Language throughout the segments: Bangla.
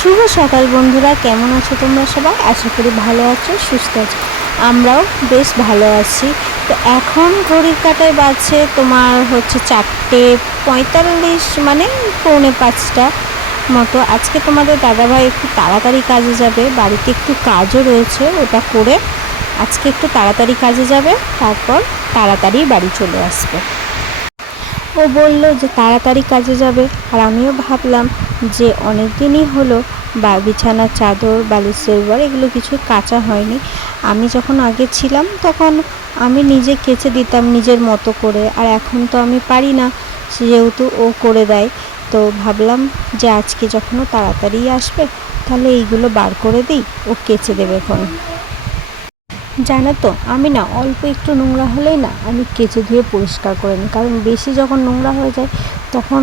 শুভ সকাল বন্ধুরা, কেমন আছো তোমরা সবাই? আশা করি ভালো আছো, সুস্থ আছো। আমরাও বেশ ভালো আছি। তো এখন ঘড়ির কাঁটায় বাজছে তোমার 4:45, মানে পৌনে 5টা মতো। আজকে তোমাদের দাদাভাই একটু তাড়াতাড়ি কাজে যাবে, বাড়িতে একটু কাজও রয়েছে, ওটা করে আজকে একটু তাড়াতাড়ি কাজে যাবে, তারপর তাড়াতাড়ি বাড়ি চলে আসবে। ও বলল যে তাড়াতাড়ি কাজে যাবে, আর আমিও ভাবলাম যে অনেক দিনই হলো বিছানার চাদর, বালিশের ওপর এগুলো কিছু কাচা হয়নি। আমি যখন আগে ছিলাম তখন আমি নিজে কেচে দিতাম নিজের মতো করে, আর এখন তো আমি পারি না, যেহেতু ও করে দেয়। তো ভাবলাম যে আজকে যখন ও তাড়াতাড়ি আসবে তাহলে এইগুলো বার করে দিই, ও কেচে দেবে এখন। জানো তো, আমি না অল্প একটু নোংরা হলেই না আমি কেচে ধুয়ে পরিষ্কার করে নিই, কারণ বেশি যখন নোংরা হয়ে যায় তখন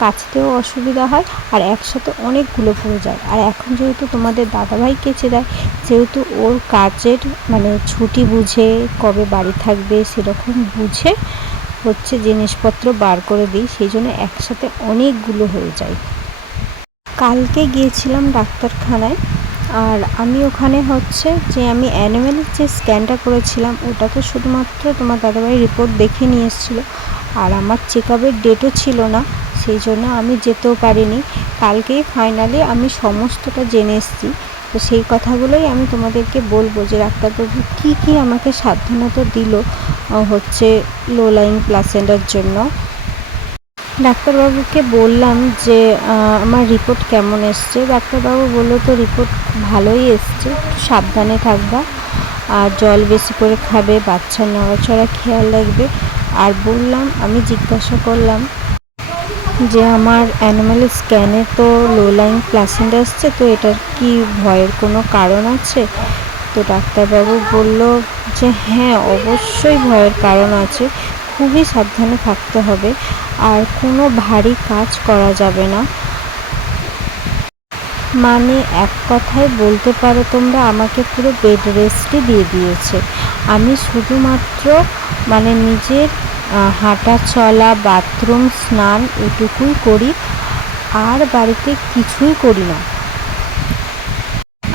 কাচতেও অসুবিধা হয়, আর একসাথে অনেকগুলো পড়ে যায়। আর এখন যেহেতু তোমাদের দাদাভাই কেচে দেয়, যেহেতু ওর কাজের ছুটি বুঝে কবে বাড়ি থাকবে সেরকম বুঝে জিনিসপত্র বার করে দিই, সেই জন্য একসাথে অনেকগুলো হয়ে যায়। কালকে গিয়েছিলাম ডাক্তারখানায়, আর আমি ওখানে যে আমি অ্যানিমেলের যে স্ক্যানটা করেছিলাম ওটা তো শুধুমাত্র তোমার দাদাভাই রিপোর্ট দেখে নিয়ে এসেছিলো, আর আমার চেক আপের ডেটও ছিল না, সেই জন্য আমি যেতেও পারিনি। কালকেই ফাইনালি আমি সমস্তটা জেনে এসেছি। তো সেই কথাগুলোই আমি তোমাদেরকে বলবো যে ডাক্তারবাবু কী আমাকে সাবধানতা দিল লো লাইং প্লাসেন্টার জন্য। ডাক্তারবাবুকে বললাম যে আমার রিপোর্ট কেমন এসছে। ডাক্তারবাবু বললো তো রিপোর্ট ভালোই এসছে, সাবধানে থাকবা, আর জল বেশি করে খাবে, বাচ্চার নড়াচড়া খেয়াল রাখবে। আর আমি জিজ্ঞাসা করলাম যে আমার অ্যানিমাল স্ক্যানে তো লো লাইং প্লাসেন্টা এসছে, তো এটার কি ভয়ের কোনো কারণ আছে? তো ডাক্তারবাবু বলল যে হ্যাঁ, অবশ্যই ভয়ের কারণ আছে, খুবই সাবধানে থাকতে হবে, আর কোনো ভারী কাজ করা যাবে না। মানে এক কথায় বলতে পারো তোমরা আমাকে পুরো বেড রেস্টই দিয়ে দিয়েছে। আমি শুধুমাত্র নিজের হাঁটা চলা, বাথরুম, স্নান এটুকুই করি, আর বাড়িতে কিছুই করি না।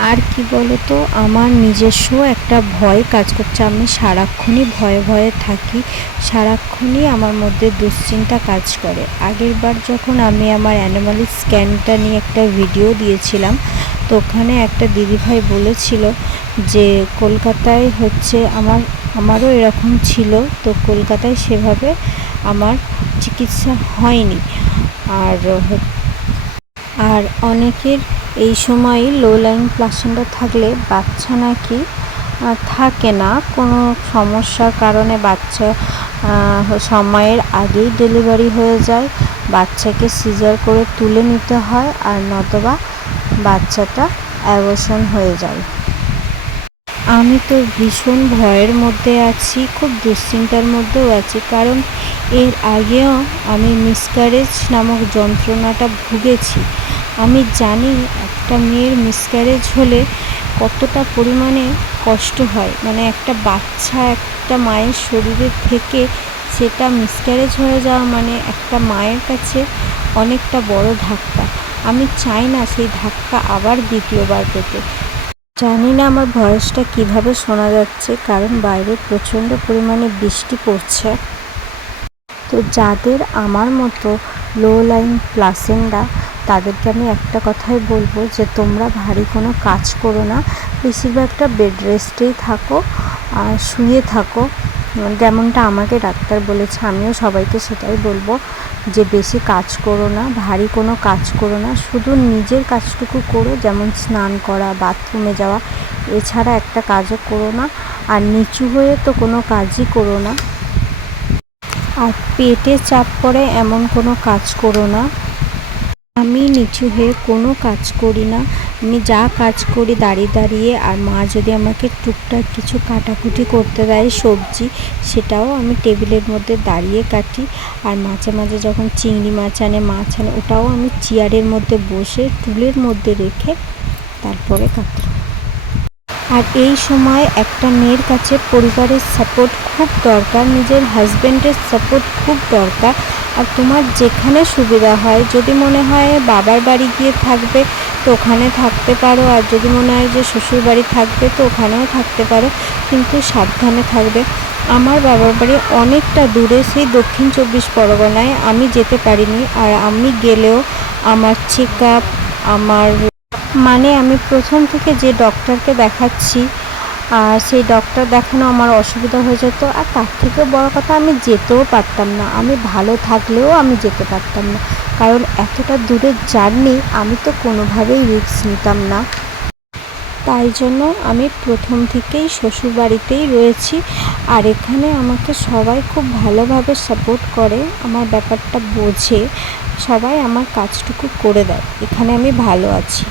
আর কি বলতো, আমার নিজস্ব একটা ভয় কাজ করছে, আমি সারাক্ষণই ভয়ে ভয়ে থাকি, সারাক্ষণই আমার মধ্যে দুশ্চিন্তা কাজ করে। আগের বার যখন আমি আমার অ্যানিমাল স্ক্যানটা নিয়ে একটা ভিডিও দিয়েছিলাম, তো ওখানে একটা দিদিভাই বলেছিল যে কলকাতায় আমারও এরকম ছিল, তো কলকাতায় সেভাবে আমার চিকিৎসা হয়নি। আর অনেকের এই সময় লো লাইং প্লাসেন্টা থাকলে বাচ্চা নাকি থাকে না, কোনো সমস্যার কারণে বাচ্চা সময়ের আগেই ডেলিভারি হয়ে যায়, বাচ্চাকে সিজার করে তুলে নিতে হয়, আর নতবা বাচ্চাটা অ্যাবর্শন হয়ে যায়। আমি তো ভীষণ ভয়ের মধ্যে আছি, খুব দুশ্চিন্তার মধ্যেও আছি, কারণ এর আগেও আমি মিসক্যারেজ নামক যন্ত্রণাটা ভুগেছি। আমি জানি একটা মেয়ের মিসক্যারেজ হলে কতটা পরিমাণে কষ্ট হয়, একটা বাচ্চা একটা মায়ের শরীরে থেকে সেটা মিসক্যারেজ হয়ে যাওয়া একটা মায়ের কাছে অনেকটা বড় ধাক্কা। আমি চাই না সেই ধাক্কা আবার দ্বিতীয়বার পেতে। জানি না আমার ভয়েসটা কিভাবে শোনা যাচ্ছে, কারণ বাইরে প্রচণ্ড পরিমাণে বৃষ্টি পড়ছে। তো যাদের আমার মতো লো লাইং প্লাসেন্টা, তাদেরকে আমি একটা কথাই বলবো যে তোমরা ভারী কোনো কাজ করো না, বেশিরভাগটা বেড রেস্টেই থাকো, আর শুয়ে থাকো, যেমনটা আমাকে ডাক্তার বলেছে। আমিও সবাইকে সেটাই বলবো যে বেশি কাজ করো না, ভারী কোনো কাজ করো না, শুধু নিজের কাজটুকু করো, যেমন স্নান করা, বাথরুমে যাওয়া, এছাড়া একটা কাজও করো না। আর নিচু হয়ে তো কোনো কাজই করো না, আর পেটে চাপ পড়ে এমন কোনো কাজ করো না। আমি নিচু হয়ে কোনো কাজ করি না, আমি যা কাজ করি দাঁড়িয়ে দাঁড়িয়ে। আর মা যদি আমাকে টুকটাক কিছু কাটাকুটি করতে দেয় সবজি, সেটাও আমি টেবিলের মধ্যে দাঁড়িয়ে কাটি। আর মাঝে মাঝে যখন চিংড়ি মাছ আনে, ওটাও আমি চেয়ারের মধ্যে বসে টুলের মধ্যে রেখে তারপরে কাটি। আর এই সময় একটা মেয়ের কাছে পরিবারের সাপোর্ট খুব দরকার, নিজের হাজব্যান্ডের সাপোর্ট খুব দরকার। আর তোমার যেখানে সুবিধা হয়, যদি মনে হয় বাবার বাড়ি গিয়ে থাকবে তো ওখানে থাকতে পারো, আর যদি মনে হয় যে শ্বশুর বাড়ি থাকবে তো ওখানেও থাকতে পারো, কিন্তু সাবধানে থাকবে। আমার বাবার বাড়ি অনেকটা দূরে, সেই দক্ষিণ 24 পরগনায়। আমি যেতে পারিনি, আর আমি গেলেও আমার চেক আপ, আমার আমি প্রথম থেকে যে ডক্টরকে দেখাচ্ছি আর সেই ডক্টর দেখানো আমার অসুবিধা হয়ে যেত। আর তার থেকেও বড় কথা, আমি যেতেও পারতাম না, আমি ভালো থাকলেও আমি যেতে পারতাম না, কারণ এতটা দূরের জার্নি আমি তো কোনোভাবেই রিস্ক নিতাম না। তাই জন্য আমি প্রথম থেকেই শ্বশুরবাড়িতেই রয়েছি। আর এখানে আমাকে সবাই খুব ভালোভাবে সাপোর্ট করে, আমার ব্যাপারটা বোঝে, সবাই আমার কাজটুকু করে দেয়, এখানে আমি ভালো আছি।